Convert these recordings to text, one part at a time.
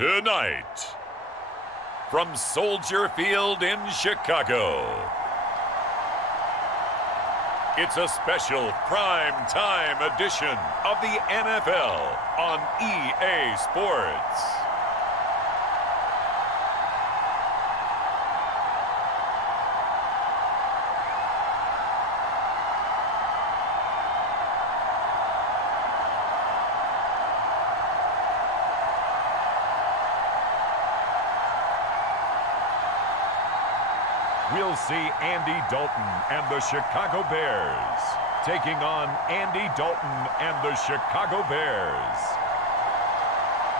Tonight, from Soldier Field in Chicago, it's a special prime time edition of the NFL on EA Sports. We'll see Andy Dalton and the Chicago Bears taking on Andy Dalton and the Chicago Bears.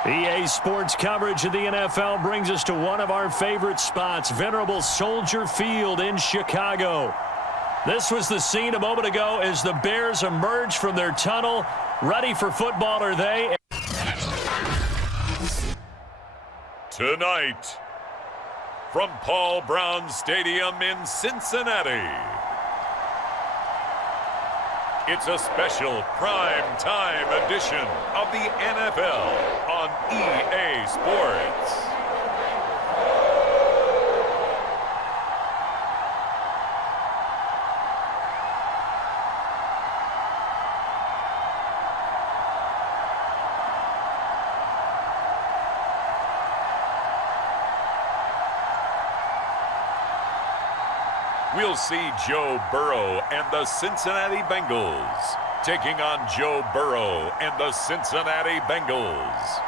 EA Sports coverage of the NFL brings us to one of our favorite spots, venerable Soldier Field in Chicago. This was the scene a moment ago as the Bears emerged from their tunnel. Ready for football are they? Tonight, from Paul Brown Stadium in Cincinnati, it's a special prime time edition of the NFL on EA Sports. We'll see Joe Burrow and the Cincinnati Bengals taking on Joe Burrow and the Cincinnati Bengals.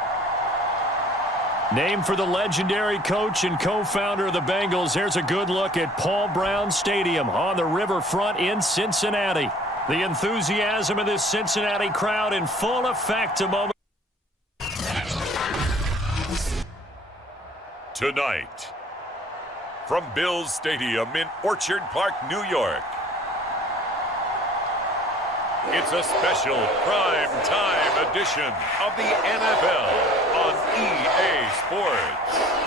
Named for the legendary coach and co-founder of the Bengals, here's a good look at Paul Brown Stadium on the riverfront in Cincinnati. The enthusiasm of this Cincinnati crowd in full effect a moment. Tonight, from Bills Stadium in Orchard Park, New York, it's a special prime time edition of the NFL on EA Sports.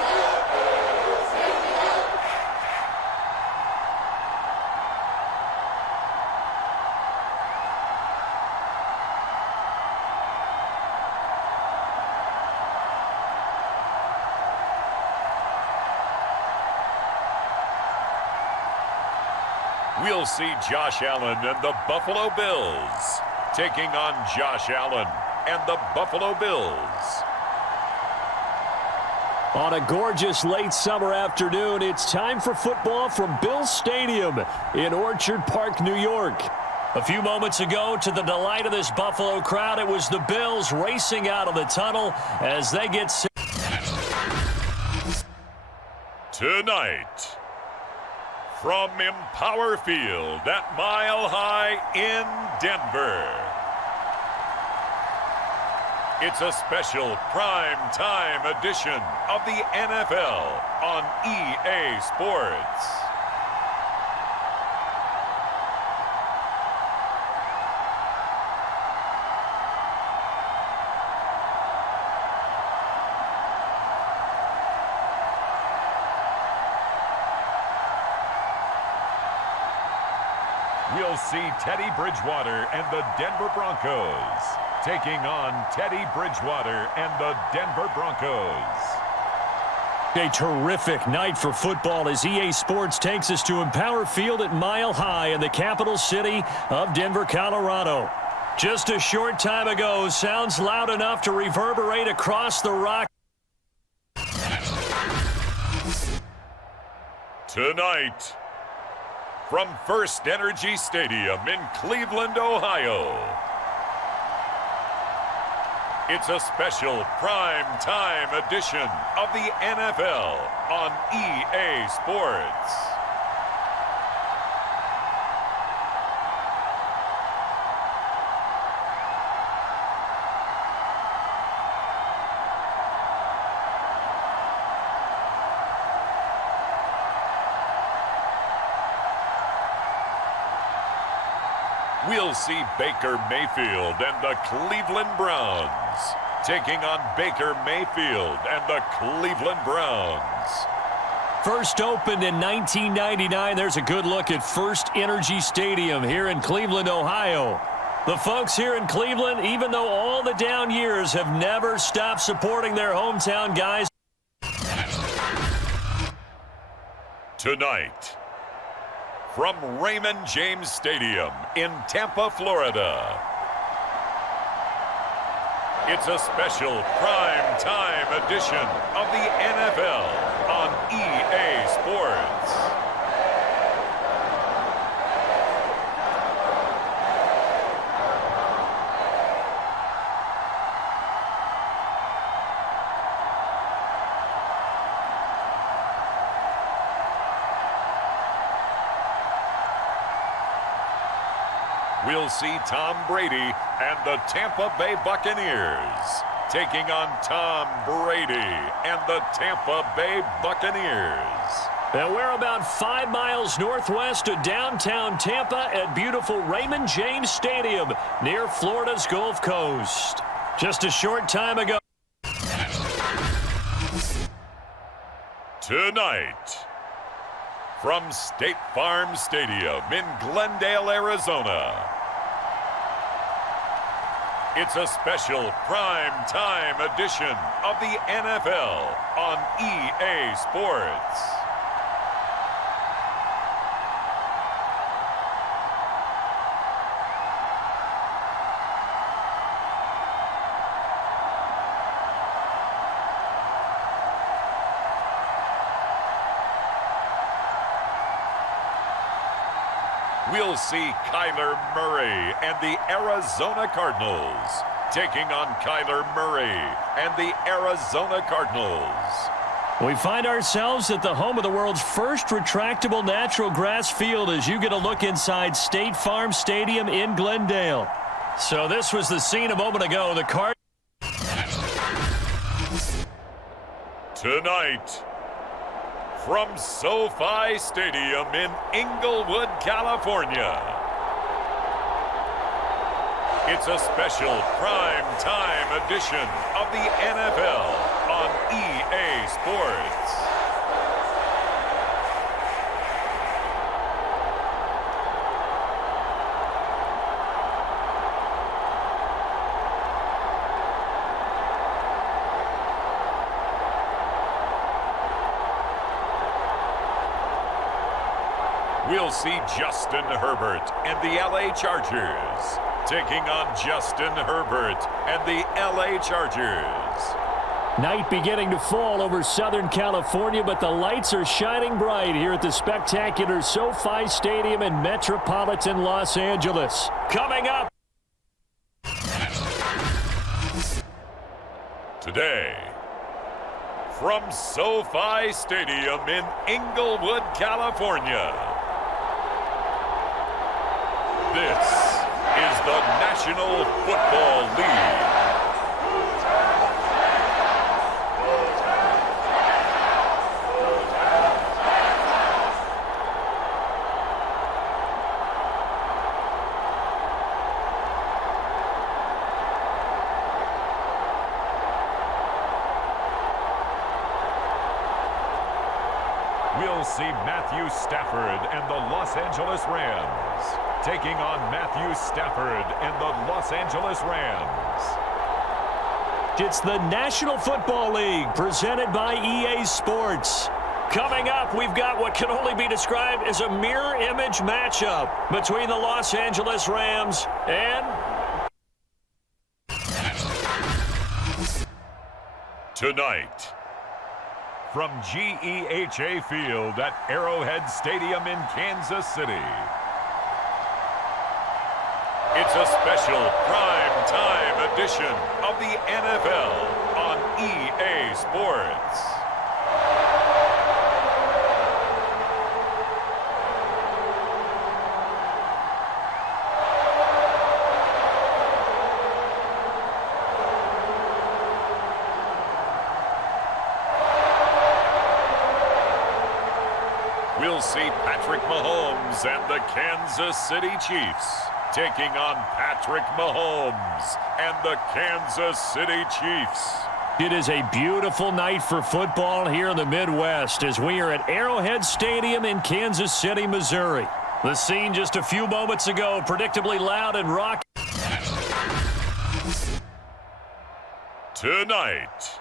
We'll see Josh Allen and the Buffalo Bills taking on Josh Allen and the Buffalo Bills. On a gorgeous late summer afternoon, it's time for football from Bills Stadium in Orchard Park, New York. A few moments ago, to the delight of this Buffalo crowd, it was the Bills racing out of the tunnel as they get set. Tonight, from Empower Field at Mile High in Denver, it's a special prime time edition of the NFL on EA Sports. We'll see Teddy Bridgewater and the Denver Broncos taking on Teddy Bridgewater and the Denver Broncos. A terrific night for football as EA Sports takes us to Empower Field at Mile High in the capital city of Denver, Colorado. Just a short time ago, sounds loud enough to reverberate across the rock. Tonight, from First Energy Stadium in Cleveland, Ohio, it's a special prime time edition of the NFL on EA Sports. We'll see Baker Mayfield and the Cleveland Browns taking on Baker Mayfield and the Cleveland Browns. First opened in 1999, there's a good look at First Energy Stadium here in Cleveland, Ohio. The folks here in Cleveland, even though all the down years, have never stopped supporting their hometown guys. Tonight, from Raymond James Stadium in Tampa, Florida, it's a special prime time edition of the NFL on EA Sports. We'll see Tom Brady and the Tampa Bay Buccaneers taking on Tom Brady and the Tampa Bay Buccaneers. And we're about 5 miles northwest of downtown Tampa at beautiful Raymond James Stadium near Florida's Gulf Coast. Just a short time ago. Tonight, from State Farm Stadium in Glendale, Arizona, it's a special prime time edition of the NFL on EA Sports. We'll see Kyler Murray and the Arizona Cardinals taking on Kyler Murray and the Arizona Cardinals. We find ourselves at the home of the world's first retractable natural grass field as you get a look inside State Farm Stadium in Glendale. So this was the scene a moment ago. The Cardinals. Tonight, from SoFi Stadium in Inglewood, California, it's a special prime time edition of the NFL on EA Sports. We'll see Justin Herbert and the LA Chargers taking on Justin Herbert and the LA Chargers. Night beginning to fall over Southern California, but the lights are shining bright here at the spectacular SoFi Stadium in metropolitan Los Angeles. Coming up today, from SoFi Stadium in Inglewood, California, this is the National Football League. We'll see Matthew Stafford and the Los Angeles Rams taking on Matthew Stafford and the Los Angeles Rams. It's the National Football League presented by EA Sports. Coming up, we've got what can only be described as a mirror image matchup between the Los Angeles Rams and... Tonight, from GEHA Field at Arrowhead Stadium in Kansas City, it's a special prime time edition of the NFL on EA Sports. We'll see Patrick Mahomes and the Kansas City Chiefs taking on Patrick Mahomes and the Kansas City Chiefs. It is a beautiful night for football here in the Midwest as we are at Arrowhead Stadium in Kansas City, Missouri. The scene just a few moments ago, predictably loud and rocky. Tonight,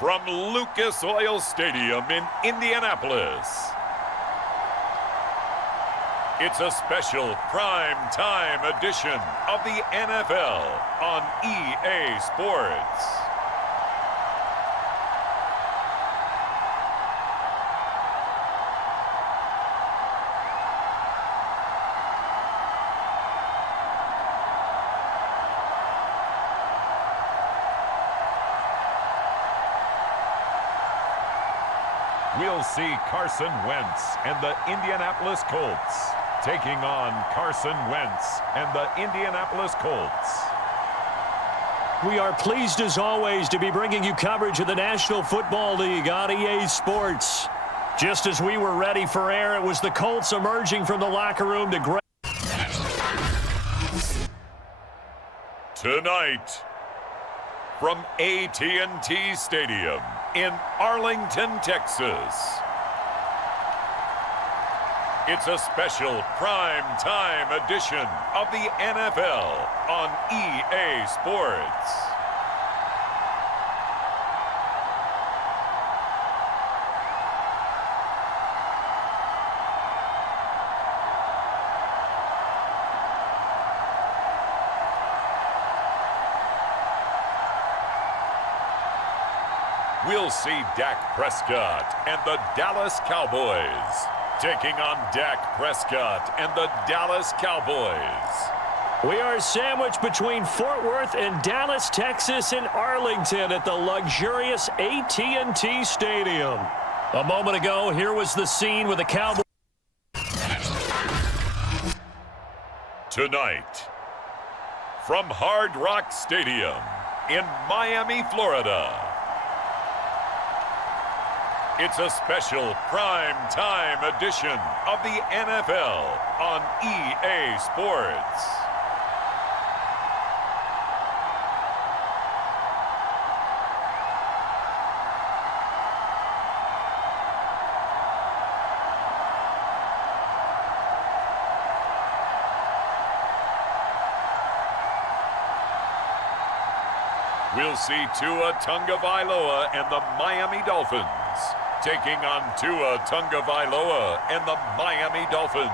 from Lucas Oil Stadium in Indianapolis, it's a special prime time edition of the NFL on EA Sports. We'll see Carson Wentz and the Indianapolis Colts taking on Carson Wentz and the Indianapolis Colts. We are pleased as always to be bringing you coverage of the National Football League on EA Sports. Just as we were ready for air, it was the Colts emerging from the locker room to grab. Tonight, from AT&T Stadium in Arlington, Texas, it's a special prime time edition of the NFL on EA Sports. We'll see Dak Prescott and the Dallas Cowboys taking on Dak Prescott and the Dallas Cowboys. We are sandwiched between Fort Worth and Dallas, Texas, and Arlington at the luxurious AT&T Stadium. A moment ago, here was the scene with the Cowboys. Tonight, from Hard Rock Stadium in Miami, Florida, it's a special prime time edition of the NFL on EA Sports. We'll see Tua Tagovailoa and the Miami Dolphins taking on Tua Tagovailoa and the Miami Dolphins.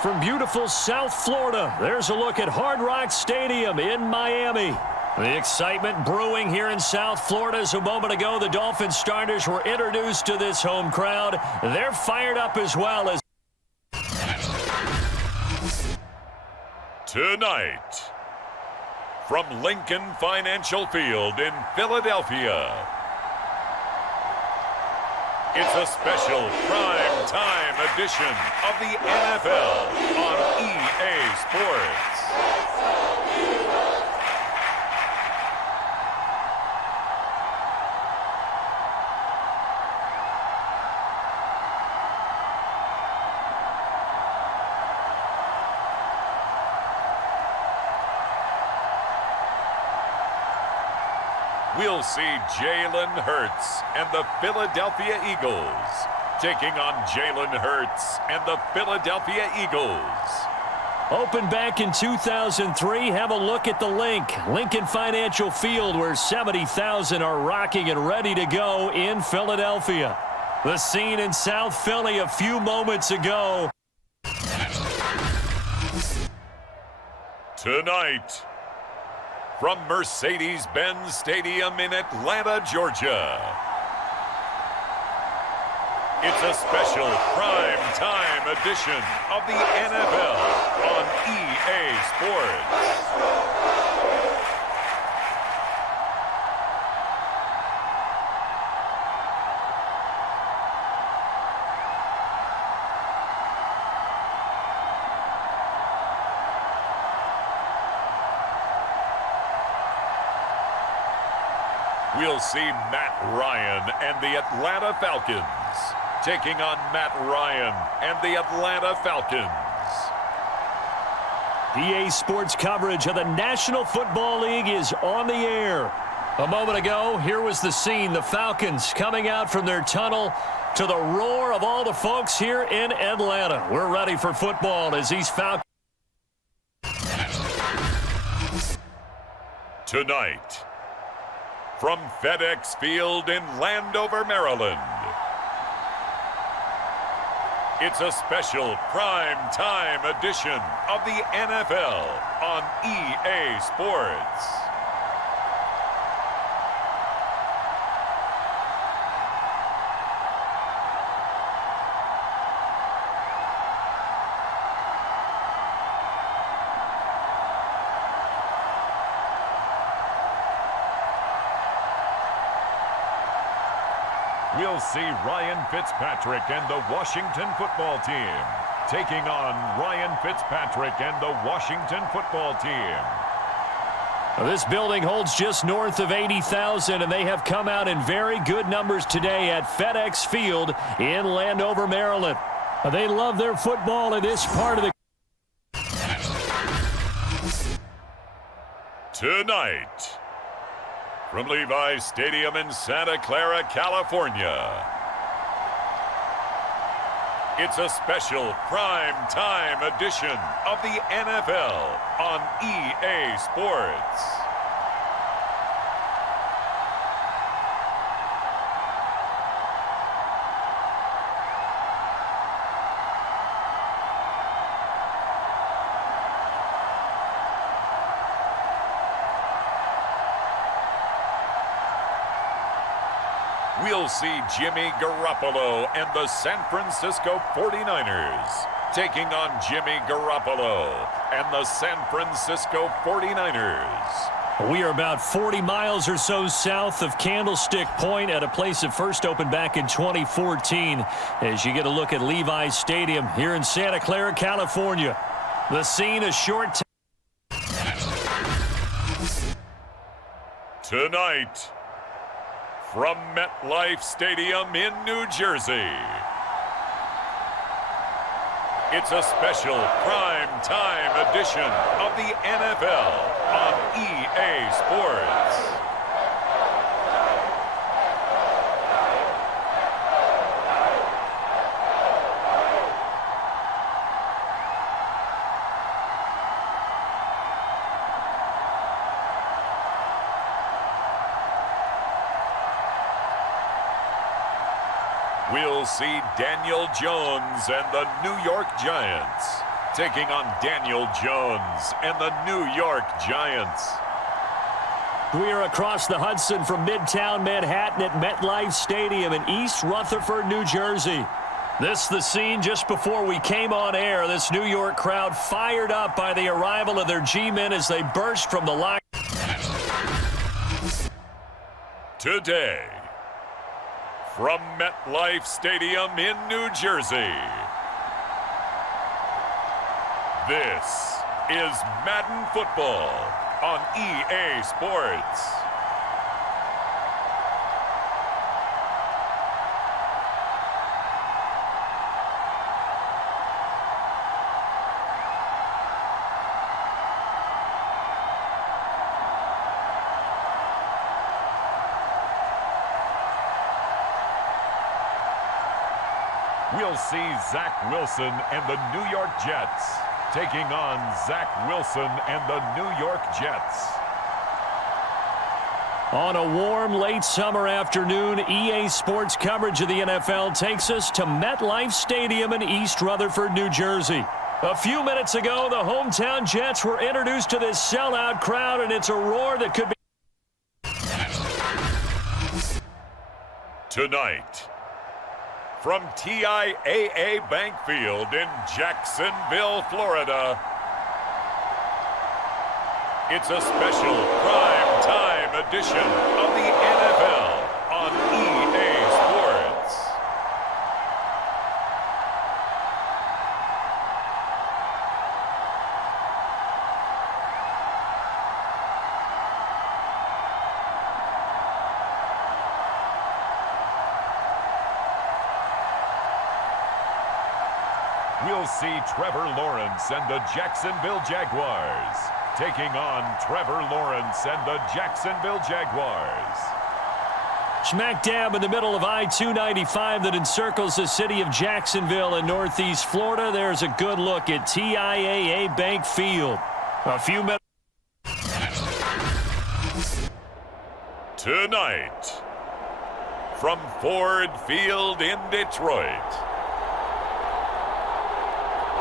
From beautiful South Florida, there's a look at Hard Rock Stadium in Miami. The excitement brewing here in South Florida as a moment ago the Dolphins starters were introduced to this home crowd. They're fired up as well as tonight, from Lincoln Financial Field in Philadelphia, it's a special prime time edition of the NFL on EA Sports. We'll see Jalen Hurts and the Philadelphia Eagles taking on Jalen Hurts and the Philadelphia Eagles. Opened back in 2003, have a look at the Lincoln Financial Field, where 70,000 are rocking and ready to go in Philadelphia. The scene in South Philly a few moments ago. Tonight, from Mercedes-Benz Stadium in Atlanta, Georgia, it's a special prime time edition of the NFL on EA Sports. We'll see Matt Ryan and the Atlanta Falcons taking on Matt Ryan and the Atlanta Falcons. EA Sports coverage of the National Football League is on the air. A moment ago, here was the scene. The Falcons coming out from their tunnel to the roar of all the folks here in Atlanta. We're ready for football as these Falcons. Tonight, from FedEx Field in Landover, Maryland, it's a special prime time edition of the NFL on EA Sports. We'll see Ryan Fitzpatrick and the Washington football team taking on Ryan Fitzpatrick and the Washington football team. This building holds just north of 80,000, and they have come out in very good numbers today at FedEx Field in Landover, Maryland. They love their football in this part of the... Tonight, from Levi's Stadium in Santa Clara, California, it's a special prime time edition of the NFL on EA Sports. We'll see Jimmy Garoppolo and the San Francisco 49ers taking on Jimmy Garoppolo and the San Francisco 49ers. We are about 40 miles or so south of Candlestick Point at a place that first opened back in 2014 as you get a look at Levi's Stadium here in Santa Clara, California. The scene a short time. Tonight, from MetLife Stadium in New Jersey, it's a special prime time edition of the NFL on EA Sports. We'll see Daniel Jones and the New York Giants taking on Daniel Jones and the New York Giants. We are across the Hudson from Midtown Manhattan at MetLife Stadium in East Rutherford, New Jersey. This the scene just before we came on air. This New York crowd fired up by the arrival of their G-men as they burst from the line. Today, from MetLife Stadium in New Jersey, this is Madden Football on EA Sports. We'll see Zach Wilson and the New York Jets taking on Zach Wilson and the New York Jets. On a warm late summer afternoon, EA Sports coverage of the NFL takes us to MetLife Stadium in East Rutherford, New Jersey. A few minutes ago, the hometown Jets were introduced to this sellout crowd, and it's a roar that could be... Tonight, from TIAA Bank Field in Jacksonville, Florida, it's a special prime time edition of the NFL on EA Sports. We'll see Trevor Lawrence and the Jacksonville Jaguars taking on Trevor Lawrence and the Jacksonville Jaguars. Smack dab in the middle of I-295 that encircles the city of Jacksonville in northeast Florida. There's a good look at TIAA Bank Field. A few minutes. Tonight, from Ford Field in Detroit,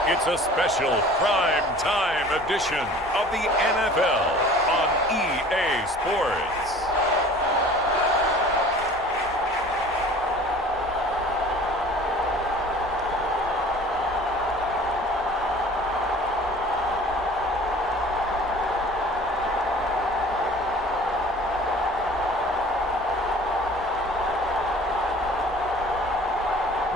it's a special prime time edition of the NFL on EA Sports.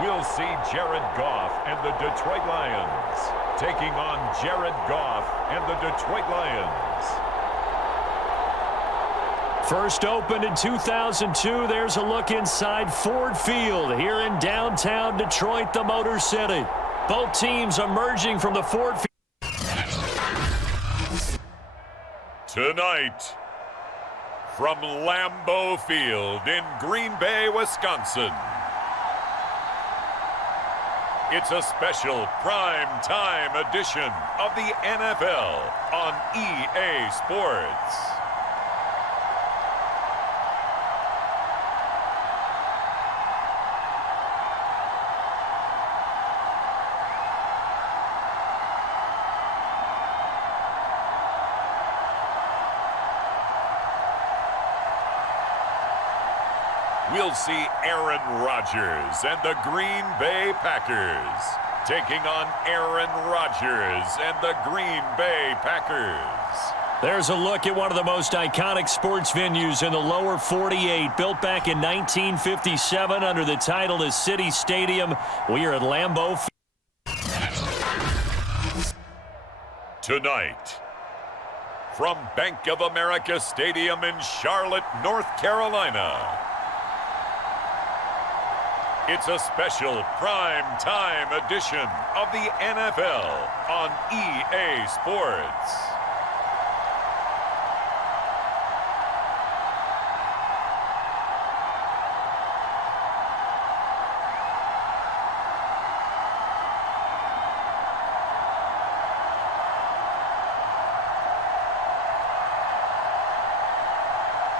We'll see Jared Goff and the Detroit Lions taking on Jared Goff and the Detroit Lions. First opened in 2002, there's a look inside Ford Field here in downtown Detroit, the Motor City. Both teams emerging from the Ford Field. Tonight, from Lambeau Field in Green Bay, Wisconsin, it's a special prime time edition of the NFL on EA Sports. We'll see Aaron Rodgers and the Green Bay Packers taking on Aaron Rodgers and the Green Bay Packers. There's a look at one of the most iconic sports venues in the lower 48, built back in 1957 under the title of City Stadium. We are at Lambeau Field. Tonight, from Bank of America Stadium in Charlotte, North Carolina, it's a special prime time edition of the NFL on EA Sports.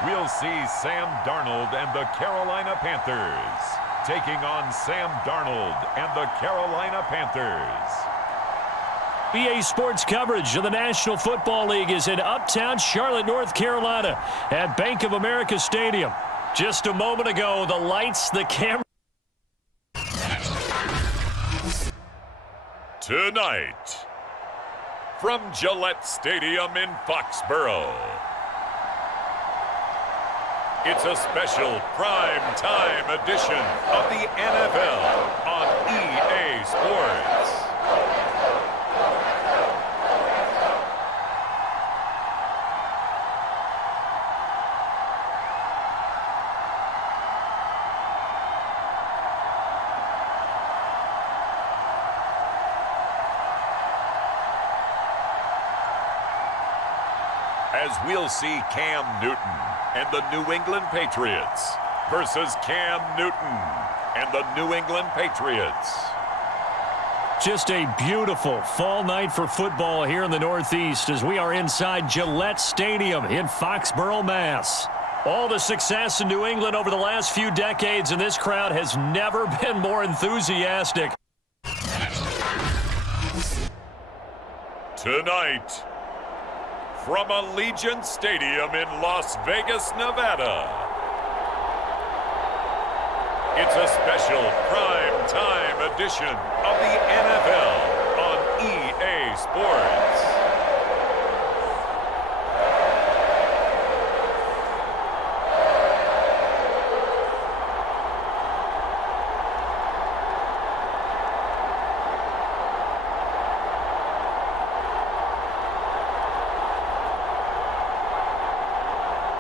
We'll see Sam Darnold and the Carolina Panthers taking on Sam Darnold and the Carolina Panthers. EA Sports coverage of the National Football League is in uptown Charlotte, North Carolina at Bank of America Stadium. Just a moment ago, the lights, the camera. Tonight, from Gillette Stadium in Foxborough, it's a special prime time edition of the NFL on EA Sports. As we'll see Cam Newton and the New England Patriots versus Cam Newton and the New England Patriots. Just a beautiful fall night for football here in the Northeast as we are inside Gillette Stadium in Foxborough, Mass. All the success in New England over the last few decades, and this crowd has never been more enthusiastic. Tonight, from Allegiant Stadium in Las Vegas, Nevada, it's a special prime time edition of the NFL on EA Sports.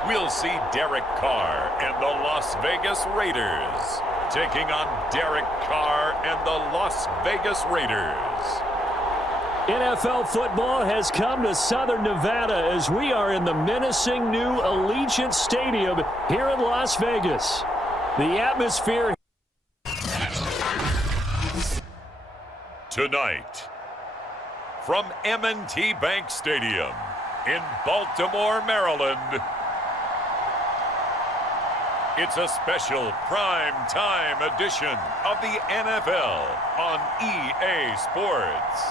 We'll see Derek Carr and the Las Vegas Raiders taking on Derek Carr and the Las Vegas Raiders. NFL football has come to Southern Nevada as we are in the menacing new Allegiant Stadium here in Las Vegas. The atmosphere tonight from M&T Bank Stadium in Baltimore, Maryland. It's a special prime time edition of the NFL on EA Sports.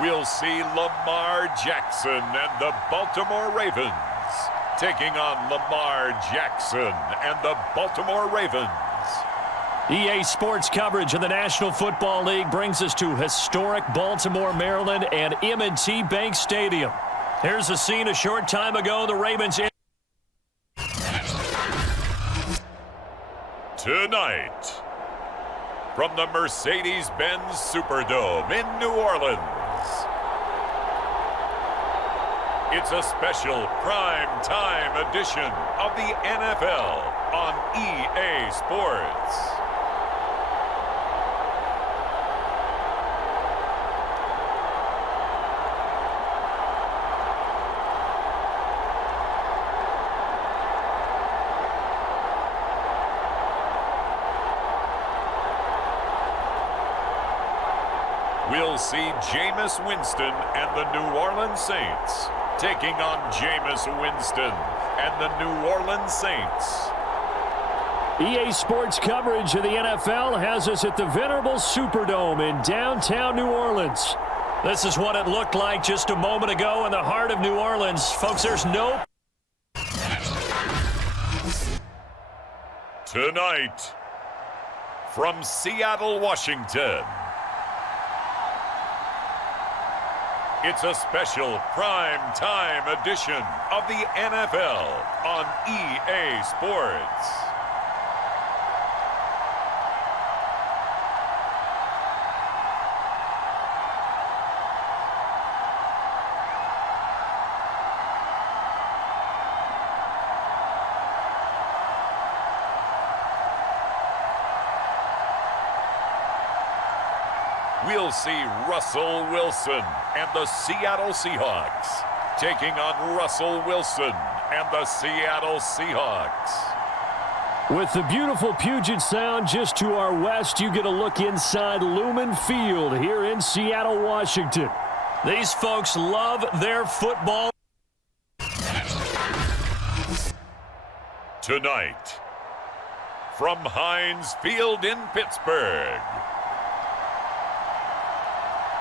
We'll see Lamar Jackson and the Baltimore Ravens taking on Lamar Jackson and the Baltimore Ravens. EA Sports coverage of the National Football League brings us to historic Baltimore, Maryland, and M&T Bank Stadium. Here's the scene a short time ago. The Ravens Tonight, from the Mercedes-Benz Superdome in New Orleans, it's a special prime time edition of the NFL on EA Sports. We'll see Jameis Winston and the New Orleans Saints taking on Jameis Winston and the New Orleans Saints. EA Sports coverage of the NFL has us at the venerable Superdome in downtown New Orleans. This is what it looked like just a moment ago in the heart of New Orleans. Folks, there's no... Tonight, from Seattle, Washington, it's a special prime time edition of the NFL on EA Sports. We'll see Russell Wilson and the Seattle Seahawks taking on Russell Wilson and the Seattle Seahawks. With the beautiful Puget Sound just to our west, you get a look inside Lumen Field here in Seattle, Washington. These folks love their football. Tonight, from Heinz Field in Pittsburgh,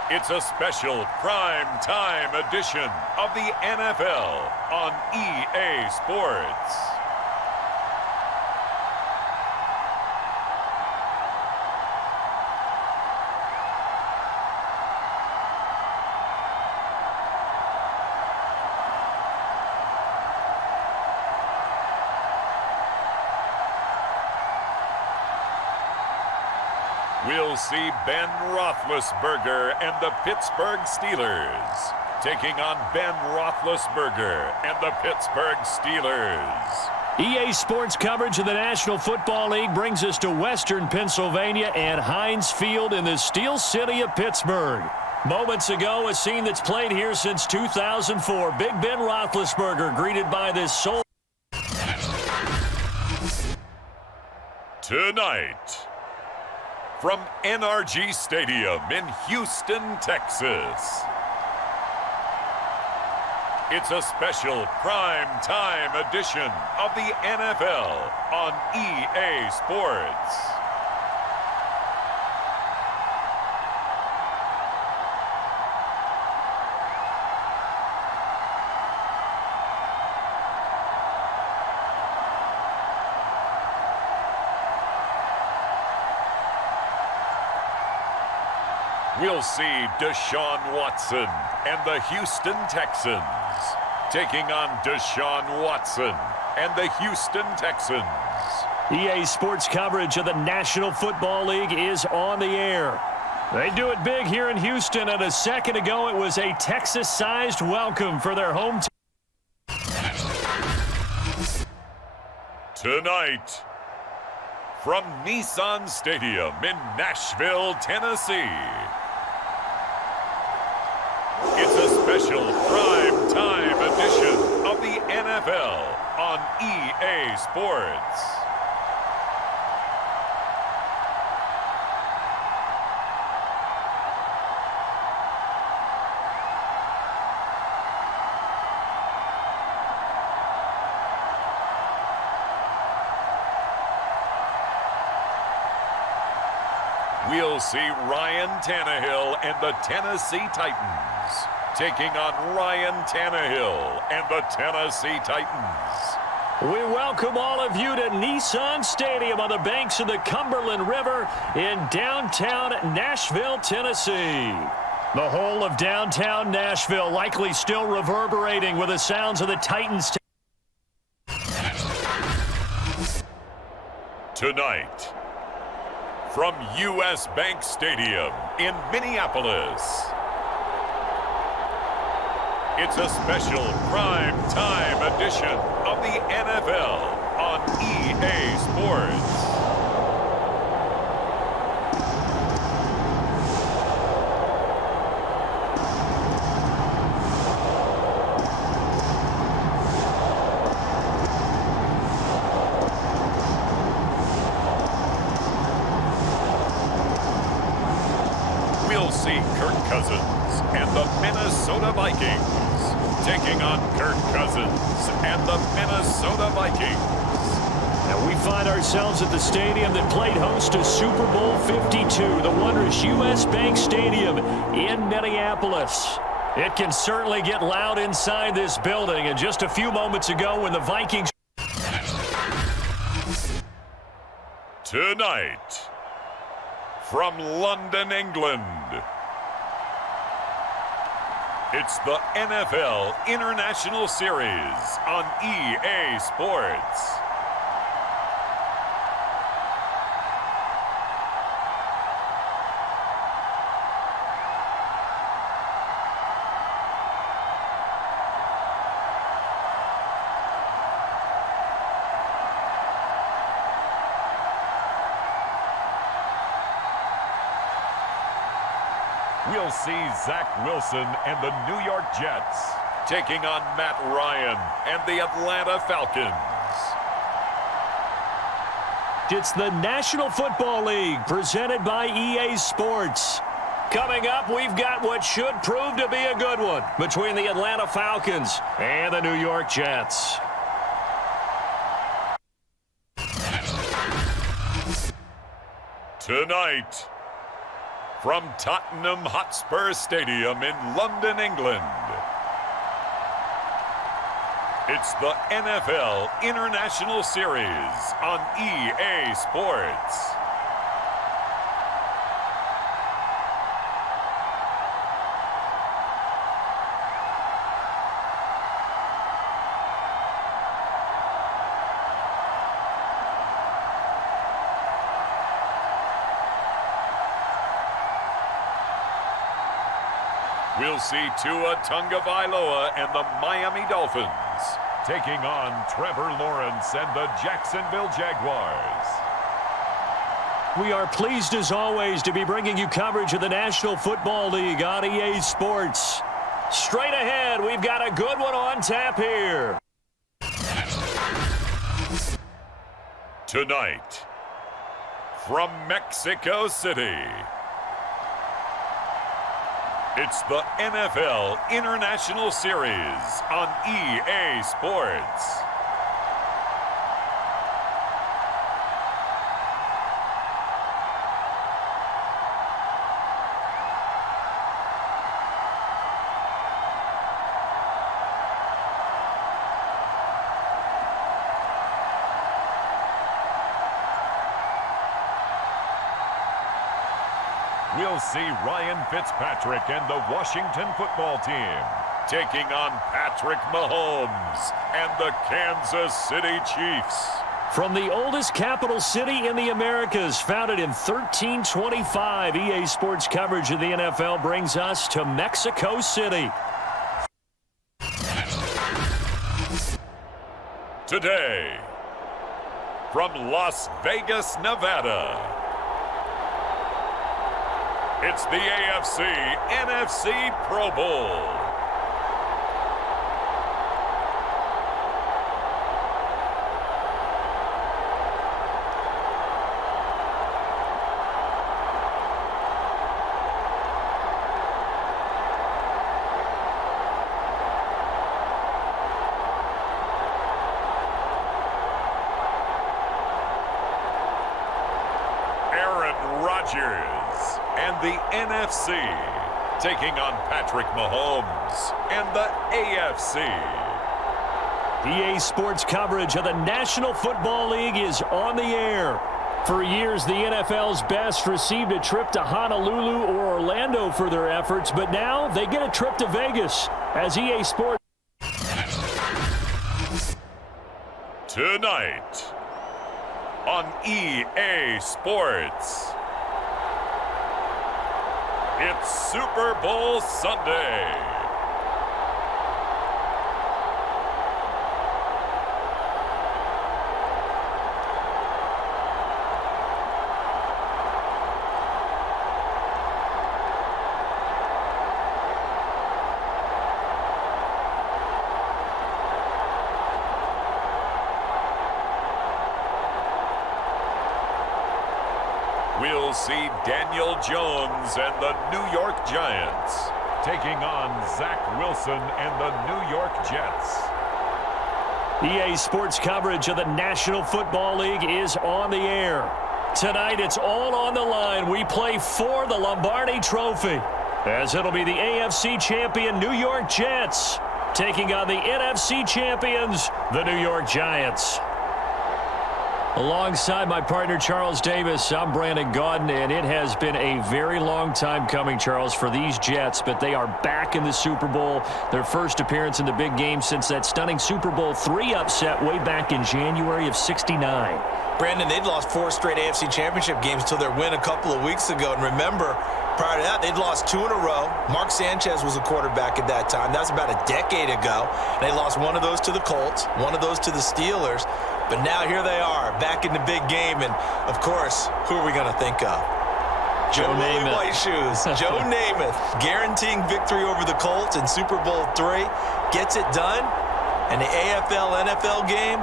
it's a special prime time edition of the NFL on EA Sports. We'll see Ben Roethlisberger and the Pittsburgh Steelers taking on Ben Roethlisberger and the Pittsburgh Steelers. EA Sports coverage of the National Football League brings us to Western Pennsylvania and Heinz Field in the Steel City of Pittsburgh. Moments ago, a scene that's played here since 2004. Big Ben Roethlisberger greeted by this soul. Tonight, from NRG Stadium in Houston, Texas, it's a special prime time edition of the NFL on EA Sports. We'll see Deshaun Watson and the Houston Texans taking on Deshaun Watson and the Houston Texans. EA Sports coverage of the National Football League is on the air. They do it big here in Houston, and a second ago it was a Texas-sized welcome for their home team. Tonight, from Nissan Stadium in Nashville, Tennessee, it's a special prime time edition of the NFL on EA Sports. We'll see Ryan Tannehill and the Tennessee Titans taking on Ryan Tannehill and the Tennessee Titans. We welcome all of you to Nissan Stadium on the banks of the Cumberland River in downtown Nashville, Tennessee. The whole of downtown Nashville likely still reverberating with the sounds of the Titans. Tonight, from U.S. Bank Stadium in Minneapolis, it's a special prime time edition of the NFL on EA Sports. We'll see Kirk Cousins and the Minnesota Vikings taking on Kirk Cousins and the Minnesota Vikings. And we find ourselves at the stadium that played host to Super Bowl 52, the wondrous U.S. Bank Stadium in Minneapolis. It can certainly get loud inside this building, and just a few moments ago when the Vikings... Tonight, from London, England, it's the NFL International Series on EA Sports. We'll see Zach Wilson and the New York Jets taking on Matt Ryan and the Atlanta Falcons. It's the National Football League presented by EA Sports. Coming up, we've got what should prove to be a good one between the Atlanta Falcons and the New York Jets. Tonight, from Tottenham Hotspur Stadium in London, England, it's the NFL International Series on EA Sports. We'll see Tua Tagovailoa and the Miami Dolphins taking on Trevor Lawrence and the Jacksonville Jaguars. We are pleased as always to be bringing you coverage of the National Football League on EA Sports. Straight ahead, we've got a good one on tap here. Tonight, from Mexico City, it's the NFL International Series on EA Sports. We'll see Ryan Fitzpatrick and the Washington football team taking on Patrick Mahomes and the Kansas City Chiefs. From the oldest capital city in the Americas, founded in 1325, EA Sports coverage of the NFL brings us to Mexico City. Today, from Las Vegas, Nevada, it's the AFC-NFC Pro Bowl. Chargers and the NFC, taking on Patrick Mahomes and the AFC. EA Sports coverage of the National Football League is on the air. For years, the NFL's best received a trip to Honolulu or Orlando for their efforts, but now they get a trip to Vegas as EA Sports. Tonight on EA Sports, it's Super Bowl Sunday. We'll see Daniel Jones and the New York Giants taking on Zach Wilson and the New York Jets. EA Sports coverage of the National Football League is on the air. Tonight, it's all on the line. We play for the Lombardi Trophy, as it'll be the AFC champion New York Jets taking on the NFC champions, the New York Giants. Alongside my partner, Charles Davis, I'm Brandon Gaudin, and it has been a very long time coming, Charles, for these Jets, but they are back in the Super Bowl, their first appearance in the big game since that stunning Super Bowl III upset way back in January of '69. Brandon, they'd lost 4 straight AFC championship games till their win a couple of weeks ago, and remember, prior to that, they'd lost 2 in a row. Mark Sanchez was a quarterback at that time. That was about a decade ago. They lost one of those to the Colts, one of those to the Steelers. But now here they are, back in the big game. And, of course, who are we going to think of? Joe Namath. White Shoes. Joe Namath guaranteeing victory over the Colts in Super Bowl III. Gets it done. And the AFL-NFL game,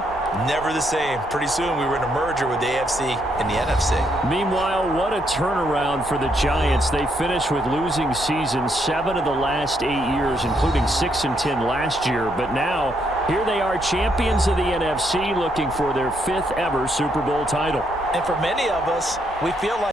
never the same. Pretty soon we were in a merger with the AFC and the NFC. Meanwhile, what a turnaround for the Giants. They finished with losing seasons 7 of the last 8 years, including 6-10 last year. But now, here they are, champions of the NFC, looking for their 5th ever Super Bowl title. And for many of us, we feel like